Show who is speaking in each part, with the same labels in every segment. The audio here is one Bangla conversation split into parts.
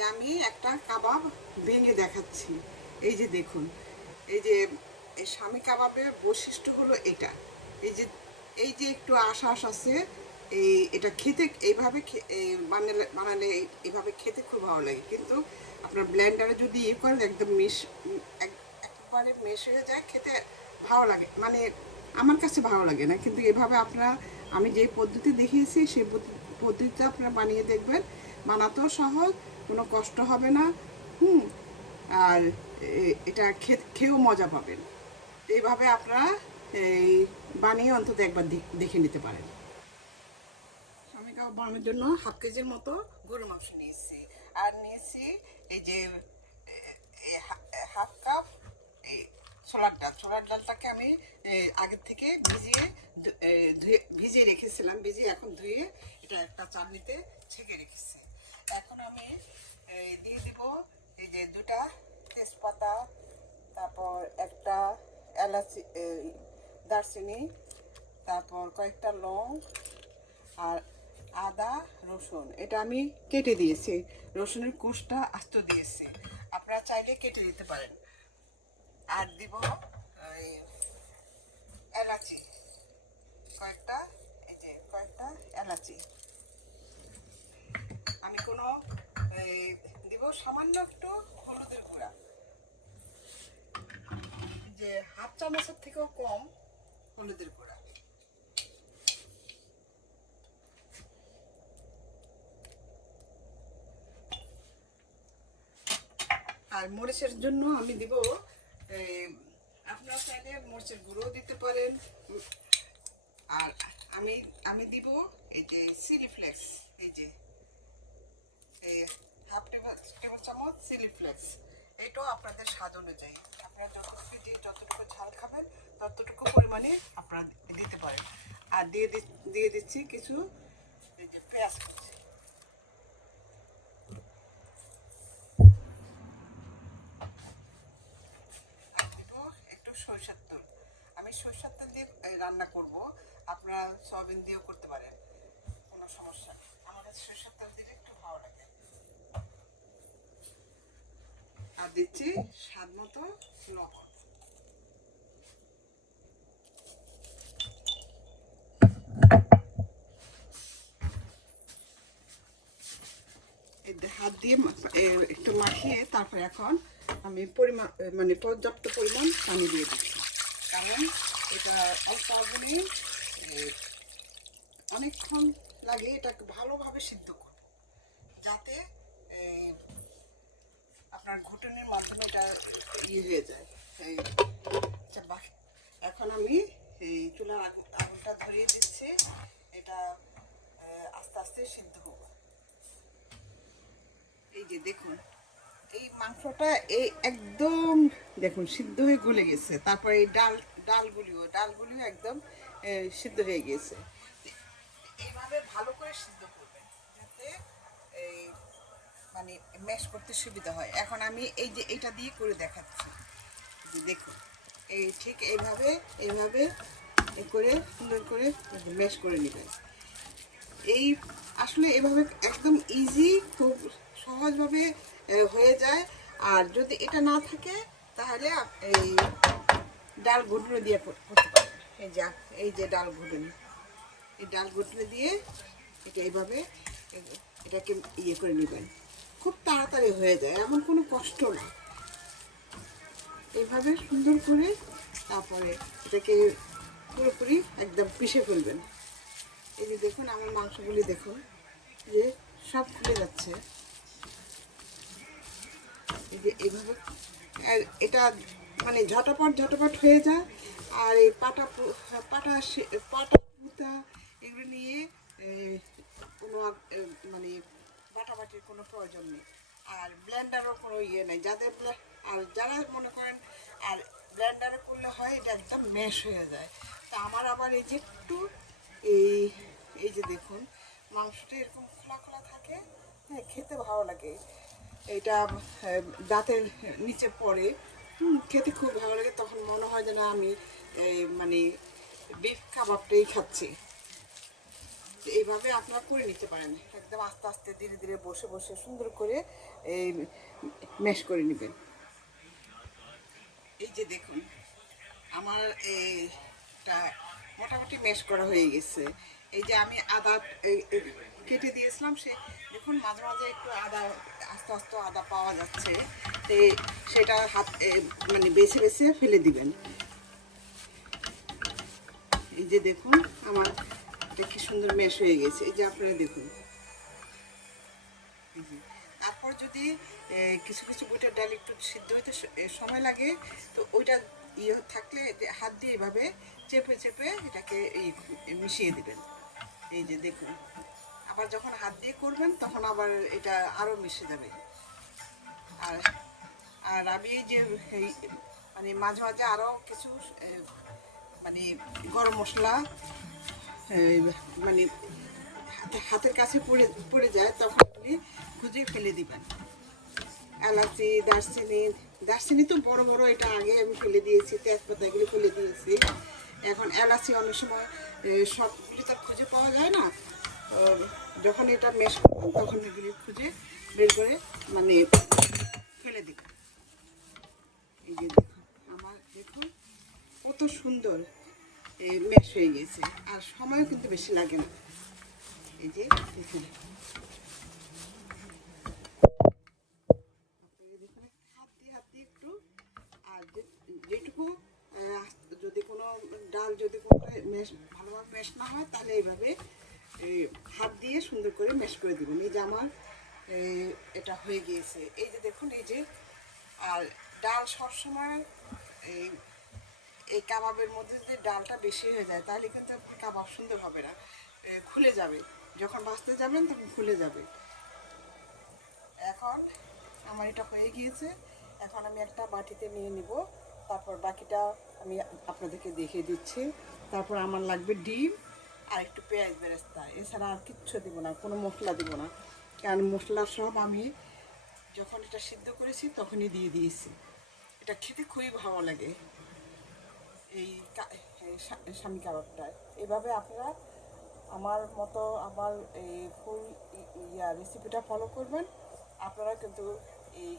Speaker 1: যে আমি একটা কাবাব ভেঙে দেখাচ্ছি। এই যে দেখুন, এই যে স্বামী কাবাবের বৈশিষ্ট্য হলো এটা। এই যে এই যে একটু আশ আশ আছে, এই, এটা খেতে এইভাবে বানালে বানালে এইভাবে খেতে খুব ভালো লাগে। কিন্তু আপনার ব্লেন্ডারে যদি ইয়ে করেন, একদম মিশ, এক- একবারে মেশ হয়ে যায়, খেতে ভালো লাগে। মানে আমার কাছে ভালো লাগে না, কিন্তু এভাবে আপনারা, আমি যে পদ্ধতি দেখিয়েছি, সেই পদ্ধ- পদ্ধতিতে আপনারা বানিয়ে দেখবেন। বানাতেও সহজ কোনো কষ্ট হবে না, হুম, আর এটা খেয়েও মজা পাবেন। এইভাবে আপনারা এই বানিয়ে অন্তত একবার দেখে নিতে পারেন। আমি কাবাব বানানোর জন্য হাফ কেজির মতো গরুর মাংস নিয়েছি। আর নিয়েছি এই যে হাফ কাপ ছোলার ডাল। ছোলার ডালটাকে আমি আগের থেকে ভিজিয়ে ধুয়ে, ভিজিয়ে রেখেছিলাম। ভিজিয়ে এখন ধুয়ে এটা একটা চাটনিতে ছেঁকে রেখেছি। এখন আমি দিয়ে দিব। এই যে দুটা তেজপাতা, তারপর একটা এলাচি দারচিনি, তারপর কয়েকটা লং আর আদা, রসুন। এটা আমি কেটে দিয়েছি। রসুনের কোষটা আস্ত দিয়েছি। আপনারা চাইলে কেটে দিতে পারেন। আর দিব এলাচি। কয়েকটা, এই যে কয়েকটা এলাচি। আমি কোনো সামান্য একটু হলুদের গুঁড়া। যে হাফ চামচের থেকেও কম হলুদের গুঁড়া। আর মরিচের জন্য আমি দিব আপনারা চাইলে মরিচের গুঁড়ো দিতে পারেন। আর আমি আমি দিব এই যে চিলি ফ্লেক্স এই যে এই হাফ টেবিল টেবিল চামচ চিলি ফ্লেক্স এটাও আপনাদের স্বাদ অনুযায়ী। আপনারা যতটুকু দিয়ে যতটুকু ঝাল খাবেন, ততটুকু পরিমাণে আপনারা দিতে পারেন। আর দিয়ে দিয়ে দিচ্ছি কিছু এই যে পেঁয়াজ সরিষার তেল। আমি সরিষার তেল দিয়ে রান্না করব। আপনারা সয়াবিন দিয়েও করতে পারেন কোনো সমস্যা নেই আমার কাছে সরিষার তেল দিলে একটু ভালো লাগে আর দিচ্ছি স্বাদ মতো লবণ হাত দিয়ে একটু মাখিয়ে তারপরে এখন আমি পরিমাণ মানে পর্যাপ্ত পরিমাণ পানি দিয়ে দিচ্ছি। কারণ এটা অল্প আগুনে অনেকক্ষণ লাগে এটাকে ভালোভাবে সিদ্ধ করব যাতে আপনার ঘুটনের মাধ্যমে এটা ইয়ে হয়ে যায়। এই, আচ্ছা এখন আমি এই চুলার আগুন আগুনটা ধরিয়ে দিচ্ছি। এটা আস্তে আস্তে সিদ্ধ হোক এই যে দেখুন এই মাংসটা এই একদম দেখুন সিদ্ধ হয়ে গলে গেছে। তারপরে এই ডাল ডালগুলিও ডালগুলিও একদম সিদ্ধ হয়ে গেছে। এইভাবে ভালো করে সিদ্ধ এই মানে ম্যাশ করতে সুবিধা হয়। এখন আমি এই যে এটা দিয়ে করে দেখাচ্ছি। দেখুন, এই ঠিক এইভাবে এইভাবে করে, সুন্দর করে ম্যাশ করে নেবেন। এই আসলে এভাবে একদম ইজি খুব সহজভাবে হয়ে যায়। আর যদি এটা না থাকে, তাহলে এই ডাল ঘুটনো দিয়ে কর- করতে পারেন এই যে এই যে ডাল ঘুটনি। এই ডাল ঘুটনে দিয়ে এটা এইভাবে এটাকে ইয়ে করে নেবেন। খুব তাড়াতাড়ি হয়ে যায়, এমন কোনো কষ্ট না। এভাবে সুন্দর করে তারপরে এটাকে পুরোপুরি একদম পিষে ফেলবেন। এই যে দেখুন, আমার মাংসগুলি দেখুন, যে সব খুলে যাচ্ছে। এই যে এইভাবে এটা মানে ঝটাপট ঝটাপট হয়ে যায় আর এই পাটা পাটা পাটা পুতা এগুলো নিয়ে কোনো মানে বাটাবাটির কোনো প্রয়োজন নেই। আর ব্লেন্ডারও কোনো ইয়ে নেই। যাদের আর যারা মনে করেন, আর ব্লেন্ডারে করলে হয়, এটা একদম মেশ হয়ে যায়। তা আমার আবার এই যে একটু এই এই যে দেখুন, মাংসটা এরকম খোলা খোলা থাকে হ্যাঁ খেতে ভালো লাগে। এটা দাঁতের নিচে পড়ে খেতে খুব ভালো লাগে। তখন মনে হয় যেন আমি মানে বিফ কাবাবটাই খাচ্ছি। এইভাবে আপনারা করে নিতে পারেন। একদম আস্তে আস্তে ধীরে ধীরে বসে বসে সুন্দর করে এই মেশ করে নেবেন। এই যে দেখুন, আমার এইটা মোটামুটি মেশ করা হয়ে গেছে। এই যে আমি আদা কেটে দিয়েছিলাম, সে দেখুন মাঝে মাঝে একটু আদা, আস্তে আস্তে আদা পাওয়া যাচ্ছে। তো সেটা হাত মানে বেছে বেছে ফেলে দিবেন। এই যে দেখুন, আমার কি সুন্দর মেশ হয়ে গেছে। এই যে আপনারা দেখুন। তারপর যদি কিছু কিছু বুটের ডাল একটু সিদ্ধ হইতে সময় লাগে, তো ওইটা ইয়ে থাকলে হাত দিয়ে এভাবে চেপে চেপে এটাকে এই মিশিয়ে দিবেন। এই যে দেখুন। আবার যখন হাত দিয়ে করবেন, তখন আবার এটা আরও মিশে যাবে। আর আর আমি এই যে মানে মাঝে মাঝে আরও কিছু মানে গরম মশলা মানে হাতে- হাতের কাছে পড়ে পড়ে যায়, তখন আপনি খুঁজে ফেলে দিবেন। এলাচি, দারচিনি দারচিনি তো বড় বড়, এটা আগে আমি ফেলে দিয়েছি, তেজপাতা এগুলো ফেলে দিয়েছি। এখন এলাচি অনেক সময় সবগুলি তো খুঁজে পাওয়া যায় না। যখন এটা মেশ তখন এগুলি খুঁজে বের করে মানে ফেলে দিবেন। এই যে দেখুন, আমার দেখুন, কত সুন্দর। এই মেশ হয়ে গেছে। আর সময়ও কিন্তু বেশি লাগে না। এই যে দেখুন যেটুকু যদি কোনো ডাল যদি কোনোটা মেশ, ভালোভাবে মেশ না হয়, তাহলে এইভাবে, এই হাত দিয়ে সুন্দর করে মেশ করে দেবেন। এই যে এটা হয়ে গিয়েছে। এই যে দেখুন, এই যে, আর ডাল সবসময়, এই এই কাবাবের মধ্যে যদি ডালটা বেশি হয়ে যায়, তাহলে কিন্তু কাবাব সুন্দর হবে না। খুলে যাবে। যখন ভাজতে যাবেন, তখন খুলে যাবে। এখন আমার এটা হয়ে গিয়েছে। এখন আমি একটা বাটিতে নিয়ে নিব। তারপর বাকিটা আমি আপনাদেরকে দেখিয়ে দিচ্ছি। তারপর আমার লাগবে ডিম আর একটু পেঁয়াজ বেরেস্তা। এছাড়া আর কিচ্ছু দিব না, কোনো মশলা দিব না। কারণ মশলা সব আমি যখন এটা সিদ্ধ করেছি, তখনই দিয়ে দিয়েছি। এটা খেতে খুবই ভালো লাগে। এই স্বামী কাবাবটা এভাবে আপনারা আমার মতো আমার এই ফুল ইয়া রেসিপিটা ফলো করবেন। আপনারা কিন্তু এই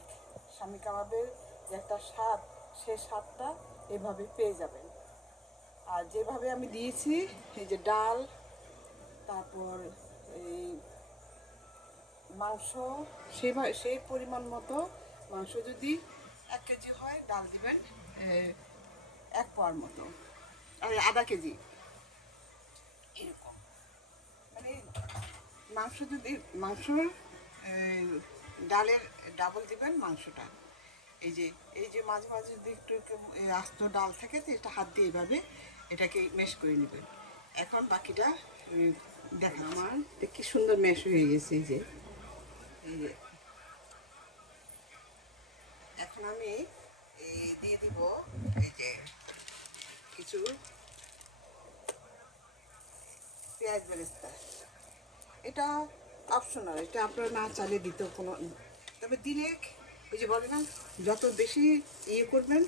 Speaker 1: স্বামী কাবাবের যে একটা স্বাদ, সেই স্বাদটা এভাবে পেয়ে যাবেন। আর যেভাবে আমি দিয়েছি, এই যে ডাল, তারপর এই মাংস সেভাবে সেই পরিমাণ মতো মাংস যদি এক কেজি হয়, ডাল দিবেন। এক পাওয়ার মতো। আর আধা কেজি। এরকম। মানে মাংস যদি মাংস ডালের ডাবল দিবেন মাংসটা। এই যে এই যে মাঝে মাঝে যদি একটু আস্ত ডাল থাকে তো এটা হাত দিয়ে এইভাবে এটাকে মেশ করে নেবেন। এখন বাকিটা দেখা আমার কি সুন্দর মেশ হয়ে গেছে এই যে। এই যে। এখন আমি এই দিয়ে দিব এই যে কিছু? পেঁয়াজ বেরেস্তা। এটা অপশনাল এটা আপনারা না চালিয়ে দিতেও কোনো তবে দিলে ওই যে বলে না, যত বেশি ইয়ে করবেন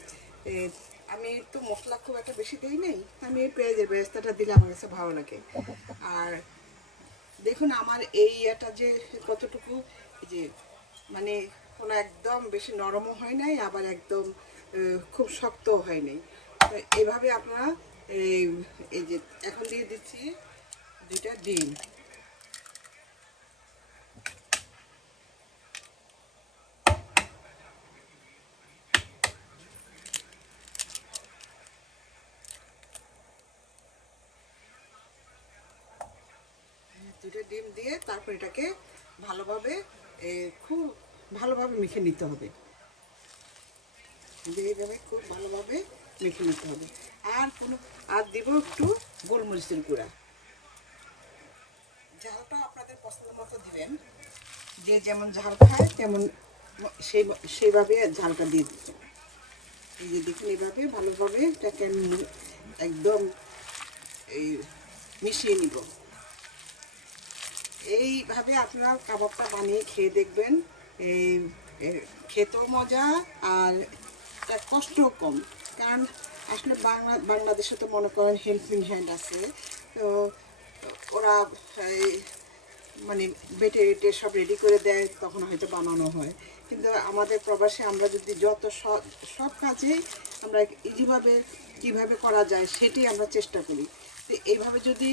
Speaker 1: আমি তো মশলা খুব একটা বেশি দিই নেই, আমি এই পেঁয়াজের বেরেস্তাটা দিলে আমার কাছে ভালো লাগে। আর দেখুন, আমার এই ইয়েটা যে কতটুকু যে মানে কোনো একদম বেশি নরমও হয় নাই, আবার একদম খুব শক্তও হয় নাই। তো এইভাবে আপনারা, এই যে এখন দিয়ে দিচ্ছি দুইটা ডিম। দুটো ডিম দিয়ে তারপর এটাকে ভালোভাবে খুব ভালোভাবে মেখে নিতে হবে। এইভাবে খুব ভালোভাবে মেখে নিতে হবে। আর কোনো আর দেবো একটু গোলমরিচের গুঁড়া। ঝালটা আপনাদের পছন্দ মতো দিবেন, যে যেমন ঝাল খায় তেমন সেই সেইভাবে ঝালটা দিয়ে দিবেন এই যে দেখুন এইভাবে ভালোভাবে এটাকে আমি একদম এই মিশিয়ে নিব। এইভাবে আপনারা কাবাবটা বানিয়ে খেয়ে দেখবেন। এই খেতেও মজা আর কষ্টও কম। কারণ আসলে বাংলা, বাংলাদেশে তো মনে করেন হেল্পিং হ্যান্ড আছে। তো ওরা মানে বেটে বেটে সব রেডি করে দেয়, তখন হয়তো বানানো হয়। কিন্তু আমাদের প্রবাসে আমরা যদি যত সব কাজেই আমরা ইজিভাবে কীভাবে করা যায়, সেটি আমরা চেষ্টা করি। তো এইভাবে যদি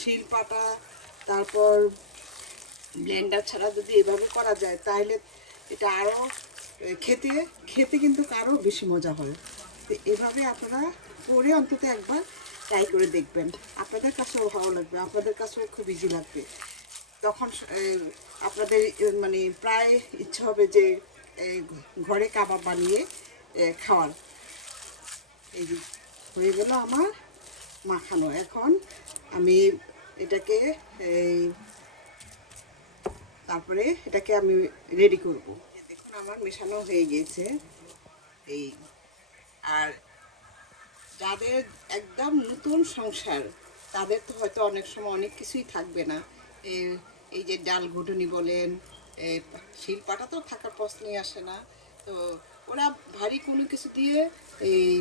Speaker 1: শিলপাটা, তারপর ব্লেন্ডার ছাড়া যদি এভাবে করা যায়, তাহলে এটা আরও খেতে খেতে কিন্তু আরও বেশি মজা হয়। তো এভাবে আপনারা করে অন্তত একবার ট্রাই করে দেখবেন। আপনাদের কাছেও ভালো লাগবে, আপনাদের কাছেও খুব ইজি লাগবে। তখন আপনাদের মানে প্রায় ইচ্ছে হবে যে ঘরে কাবাব বানিয়ে খাওয়ার। এই হয়ে গেল আমার মাখানো। এখন আমি এটাকে, এই, তারপরে এটাকে আমি রেডি করব। আমার মেশানো হয়ে গিয়েছে এই, আর যাদের একদম নতুন সংসার, তাদের তো হয়তো অনেক সময় অনেক কিছুই থাকবে না। এই যে ডাল ঘুটুনি বলেন শিলপাটা তো থাকার প্রশ্নই আসে না। তো ওরা ভারী কোনো কিছু দিয়ে এই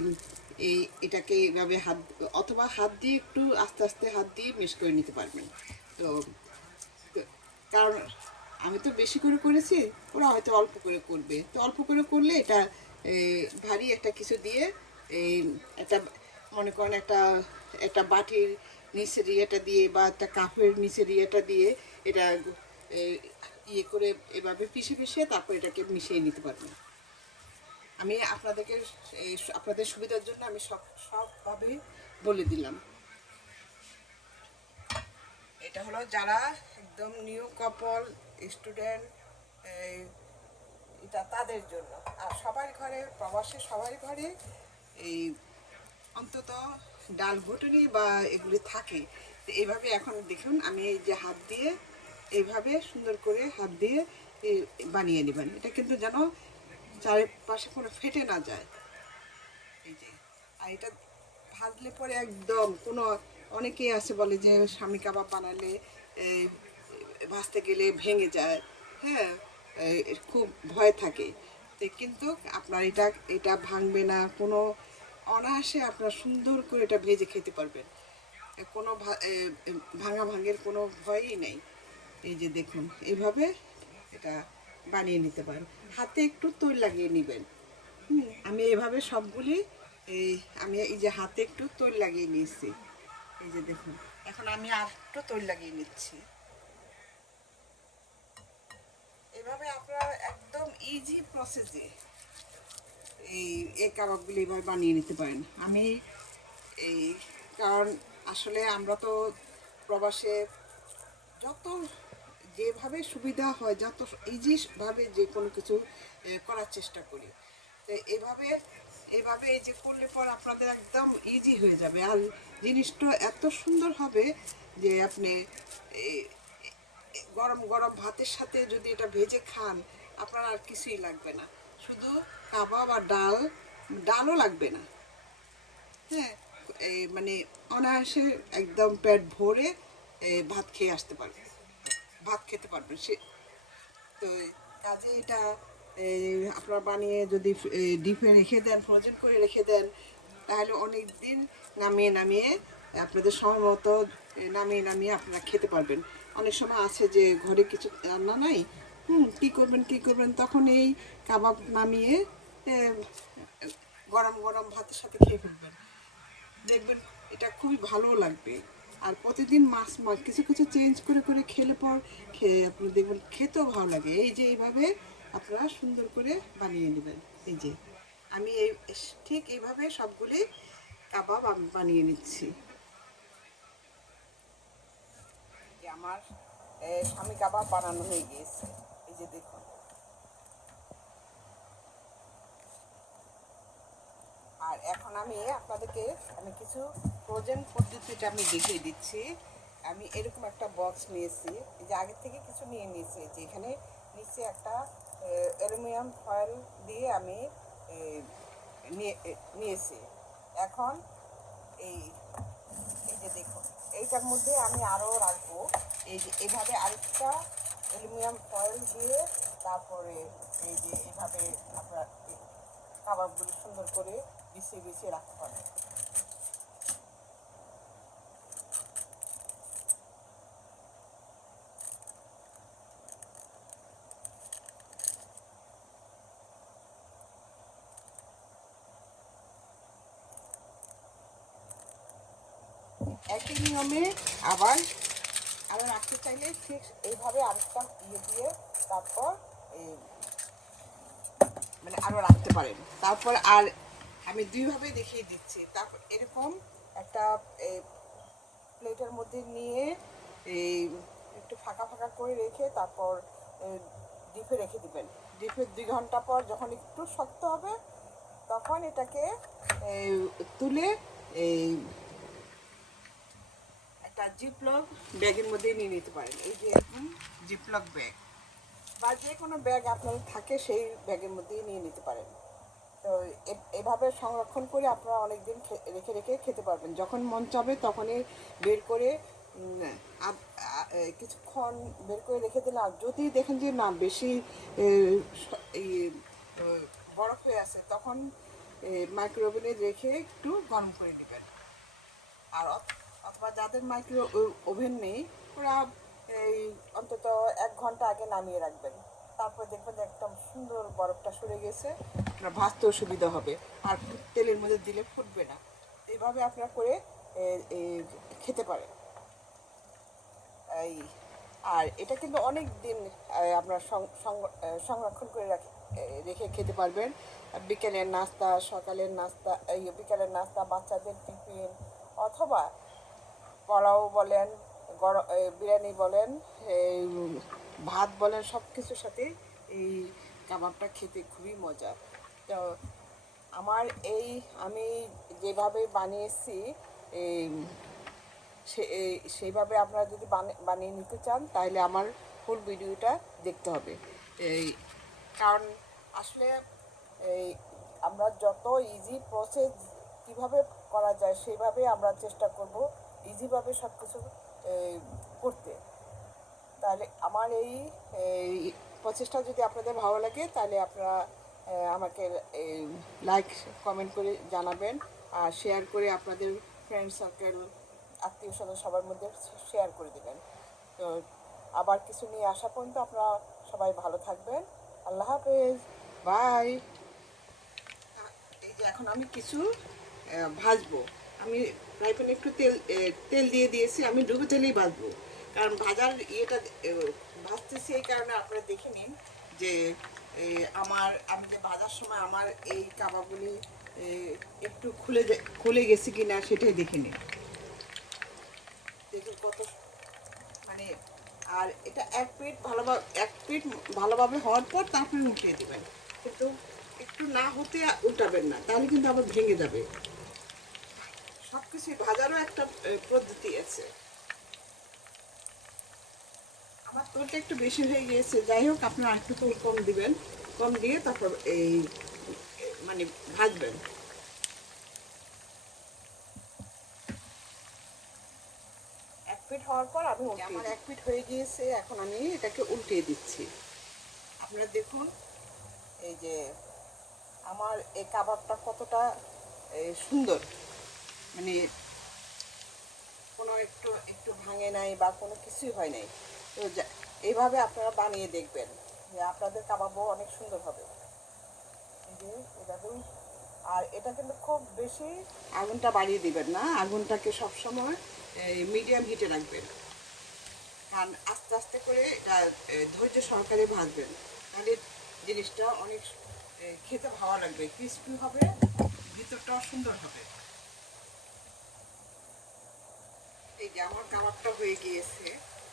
Speaker 1: এই এটাকে এইভাবে হাত, অথবা হাত দিয়ে একটু আস্তে আস্তে হাত দিয়ে মিক্স করে নিতে পারবেন। তো, কারণ আমি তো বেশি করে করেছি, ওরা হয়তো অল্প করে করবে। তো অল্প করে করলে এটা ভারী একটা কিছু দিয়ে এই একটা, মনে করেন একটা একটা বাটির নিচের ইয়েটা দিয়ে বা একটা কাপের নিচের ইয়েটা দিয়ে এটা ইয়ে করে এভাবে পিষে পিষে তারপর এটাকে মিশিয়ে নিতে পারবেন। আমি আপনাদেরকে আপনাদের সুবিধার জন্য আমি সব, সবভাবে বলে দিলাম। এটা হলো যারা একদম নিউ কাপল স্টুডেন্ট এটা তাদের জন্য। আর সবার ঘরে, প্রবাসে সবার ঘরে এই অন্তত ডাল ঘুটুনি বা এগুলি থাকে। তো এইভাবে এখন দেখুন, আমি এই যে হাত দিয়ে এইভাবে সুন্দর করে হাত দিয়ে বানিয়ে নেবেন। এটা কিন্তু যেন চারিপাশে কোনো ফেটে না যায়। এই যে, আর এটা ভাজলে পরে একদম কোনো, অনেকেই আছে বলে যে স্বামী কাবাব বানালে ভাজতে গেলে ভেঙে যায় হ্যাঁ খুব ভয় থাকে। কিন্তু আপনার এটা এটা ভাঙবে না কোনো অনায়াসে আপনার সুন্দর করে এটা ভেজে খেতে পারবেন। কোনো ভাঙা ভাঙের কোনো ভয়ই নেই। এই যে দেখুন এইভাবে এটা বানিয়ে নিতে পারেন। হাতে একটু তৈল লাগিয়ে নেবেন। হুম, আমি এভাবে সবগুলি এই আমি এই যে হাতে একটু তৈল লাগিয়ে নিয়েছি। এই যে দেখুন এখন আমি আর একটু তৈল লাগিয়ে নিচ্ছি। এভাবে আপনারা একদম ইজি প্রসেসে এই এই কাবাবগুলি এভাবে বানিয়ে নিতে পারেন। আমি এই, কারণ আসলে আমরা তো প্রবাসে যত যেভাবে সুবিধা হয়, যত ইজিভাবে যে কোনো কিছু করার চেষ্টা করি। তো এইভাবে এইভাবে এই যে করলে পর আপনাদের একদম ইজি হয়ে যাবে। আর জিনিসটা এত সুন্দর হবে যে আপনি গরম গরম ভাতের সাথে যদি এটা ভেজে খান, আপনার আর কিছুই লাগবে না। শুধু কাবাব আর ডাল, ডালও লাগবে না। হ্যাঁ মানে অনায়াসে একদম পেট ভরে ভাত খেয়ে আসতে পারবে ভাত খেতে পারবেন। সে, তো কাজে এটা আপনারা বানিয়ে যদি ডিপে রেখে দেন ফ্রোজেন করে রেখে দেন, তাহলে অনেক দিন নামিয়ে নামিয়ে আপনাদের সময় মতো নামিয়ে নামিয়ে আপনারা খেতে পারবেন। অনেক সময় আছে যে ঘরে কিছু রান্না নাই, হুম, কী করবেন কী করবেন, তখন এই কাবাব নামিয়ে গরম গরম ভাতের সাথে খেয়ে ফেলবেন। দেখবেন এটা খুবই ভালো লাগবে। আর প্রতিদিন মাছ মাছ, কিছু কিছু চেঞ্জ করে করে খেলে পর খেয়ে আপনি দেখবেন খেতেও ভালো লাগে। এই যে এইভাবে আপনারা সুন্দর করে বানিয়ে নেবেন। এই যে, আমি এই, ঠিক এইভাবে সবগুলি কাবাব আমি বানিয়ে নিচ্ছি এই যে আমার স্বামী কাবাব বানানো হয়ে গিয়েছে। এই যে দেখুন। আর এখন আমি আপনাদেরকে আমি কিছু ফ্রোজেন পদ্ধতিটা আমি দেখিয়ে দিচ্ছি। আমি এরকম একটা বক্স নিয়েছি। যে আগে থেকে কিছু নিয়ে নিয়েছি। যে এখানে নিচে একটা অ্যালুমিনিয়াম ফয়েল দিয়ে আমি নিয়ে নিয়েছি। এখন এই এই যে দেখুন। এইটার মধ্যে আমি আরও রাখব। এই যে এভাবে আরেকটা অ্যালুমিনিয়াম ফয়েল দিয়ে তারপরে এই যে এভাবে আপনার খাবারগুলো সুন্দর করে বিছিয়ে বিছিয়ে রাখতে পারবেন একই নিয়মে আবার আবার রাখতে চাইলে ঠিক এইভাবে আরেকটা ইয়ে দিয়ে তারপর মানে আরও রাখতে পারেন। তারপর আর আমি দুইভাবে দেখিয়ে দিচ্ছি। তারপর এরকম একটা প্লেটের মধ্যে নিয়ে এই একটু ফাঁকা ফাঁকা করে রেখে তারপর ডিপে রেখে দিবেন। ডিপে দুই ঘণ্টা পর যখন একটু শক্ত হবে, তখন এটাকে তুলে এই একটা জিপলক ব্যাগের মধ্যে নিয়ে নিতে পারেন। এই যে এরকম জিপলক ব্যাগ। বা যে কোনো ব্যাগ আপনার থাকে, সেই ব্যাগের মধ্যেই নিয়ে নিতে পারেন। তো এভাবে সংরক্ষণ করে আপনারা অনেকদিন খে- রেখে রেখে খেতে পারবেন। যখন মন চাবে তখনই বের করে কিছুক্ষণ বের করে রেখে দিন আর যদি দেখেন যে না, বেশি বরফ হয়ে আছে, তখন মাইক্রোওভেনে রেখে একটু গরম করে নেবেন। আর অথবা যাদের মাইক্রো ওভেন নেই, ওরা এই অন্তত এক ঘণ্টা আগে নামিয়ে রাখবেন। তারপর দেখবেন একদম সুন্দর বরফটা সরে গেছে, আপনার ভাজতেও সুবিধা হবে। আর তেলের মধ্যে দিলে ফুটবে না। এইভাবে আপনারা করে খেতে পারেন। এই, আর এটা কিন্তু অনেক দিন আপনারা সংরক্ষণ করে রাখ- রেখে খেতে পারবেন। বিকেলের নাস্তা, সকালের নাস্তা, এই বিকেলের নাস্তা, বাচ্চাদের টিফিন, অথবা পোলাও বলেন বিরিয়ানি বলেন, এই ভাত বলেন সব কিছুর সাথে এই কাবাবটা খেতে খুবই মজা। তো আমার এই, আমি যেভাবে বানিয়েছি, এই সেইভাবে আপনারা যদি বানি- বানিয়ে নিতে চান তাহলে আমার ফুল ভিডিওটা দেখতে হবে। এই, কারণ আসলে, এই, আমরা যত ইজি প্রসেস কীভাবে করা যায়, সেইভাবে আমরা চেষ্টা করব। ইজিভাবে সব কিছু করতে। তাহলে আমার এই প্রচেষ্টা যদি আপনাদের ভালো লাগে, তাহলে আপনারা আমাকে লাইক কমেন্ট করে জানাবেন। আর শেয়ার করে আপনাদের ফ্রেন্ড সার্কেল আত্মীয় স্বজন সবার মধ্যে শেয়ার করে দেবেন। তো আবার কিছু নিয়ে আসা পর্যন্ত আপনারা সবাই ভালো থাকবেন। আল্লাহ হাফেজ। বাই এই যে এখন আমি কিছু ভাজবো। আমি ফ্রাই প্যানে একটু তেল তেল দিয়ে দিয়েছি আমি ডুবে তেলেই ভাজবো কারণ ভাজার ইয়েটা এ, ভাজতেছি এই কারণে আপনারা দেখে নিন যে আমার আমি যে ভাজার সময় আমার এই কাবাবগুলি এ, একটু খুলে খুলে গেছে কি না সেটাই দেখে নিন। দেখুন কত মানে আর এটা এক প্লেট ভালোভাবে এক প্লেট ভালোভাবে হওয়ার পর তারপরে উঠিয়ে দেবেন। কিন্তু একটু না হতে উল্টাবেন না তাহলে কিন্তু আবার ভেঙে যাবে। সব কিছু ভাজারও একটা পদ্ধতি আছে। আমার তোলটা একটু বেশি হয়ে গিয়েছে। যাই হোক আপনারা একটু তোল কম দিবেন। কম দিয়ে তারপর এই মানে ভাজবেন। এক ফিট হওয়ার পর আমি আমার এক ফিট হয়ে গিয়েছে এখন আমি এটাকে উল্টিয়ে দিচ্ছি। আপনারা দেখুন এই যে আমার এই কাবাবটা কতটা সুন্দর। মানে কোনো একটু একটু ভাঙে নাই বা কোনো কিছুই হয় নাই। তো এইভাবে আপনারা বানিয়ে দেখবেন যে আপনাদের কাবাবও অনেক সুন্দর হবে। আর এটা কিন্তু খুব বেশি আগুনটা বাড়িয়ে দিবেন না। আগুনটাকে সবসময় মিডিয়াম হিটে রাখবেন। কারণ আস্তে আস্তে করে এটা ধৈর্য সহকারে ভাজবেন। তাহলে জিনিসটা অনেক খেতে ভালো লাগবে। ক্রিস্পি হবে, ভিতরটাও সুন্দর হবে। আমার হয়ে গিয়েছে,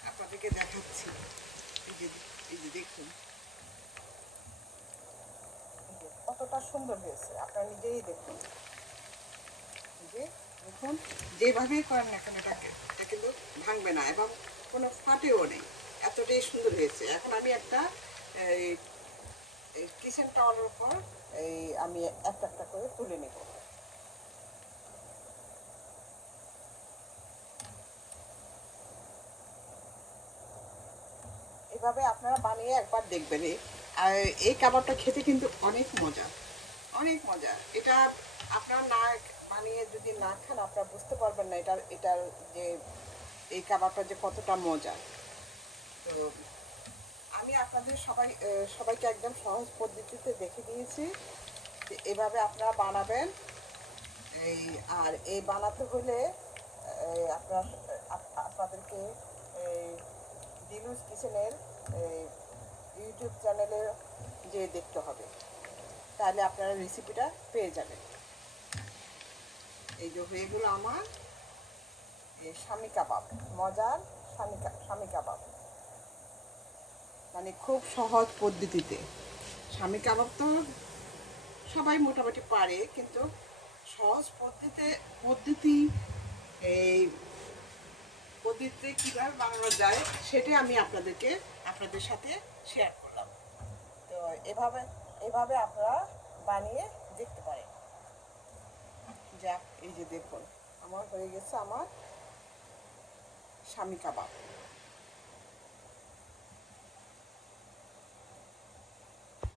Speaker 1: আপনাদেরকে দেখাচ্ছি। দেখুন। কতটা সুন্দর হয়েছে যে যেভাবেই করেন না এটাকে, এটা কিন্তু ভাঙবে না এবং কোনো ফাটেও নেই। এতটাই সুন্দর হয়েছে। এখন আমি একটা কিচেন টাওয়ারের উপর, এই, আমি একটা একটা করে তুলে নেব। এভাবে আপনারা বানিয়ে একবার দেখবেন। এই- কাবাবটা খেতে কিন্তু অনেক মজা। অনেক মজা। এটা আপনারা না বানিয়ে যদি না খান, আপনারা বুঝতে পারবেন না এটার এটার যে, এই কাবাবটা যে কতটা মজা। তো, আমি আপনাদের সবাই সবাইকে একদম সহজ পদ্ধতিতে দেখে দিয়েছি যে এভাবে আপনারা বানাবেন। এই, আর এই বানাতে হলে আপনার আপনাদেরকে, এই দিলুস কিচেনের ইউটিউব চ্যানেলে যে দেখতে হবে। তাহলে আপনারা রেসিপিটা পেয়ে যাবেন। এই যে হয়ে গেলো আমার স্বামী কাবাব। মজার স্বামী স্বামী কাবাব। মানে খুব সহজ পদ্ধতিতে। স্বামী কাবাব তো সবাই মোটামুটি পারে, কিন্তু সহজ পদ্ধতিতে, পদ্ধতি, এই পদ্ধতিতে কীভাবে বানানো যায় সেটাই আমি আপনাদেরকে আপনাদের সাথে শেয়ার করলাম। তো এভাবে এভাবে আপনারা বানিয়ে দেখতে পারেন। যাক, এই যে দেখুন, আমার হয়ে গেছে আমার স্বামী কাবাব।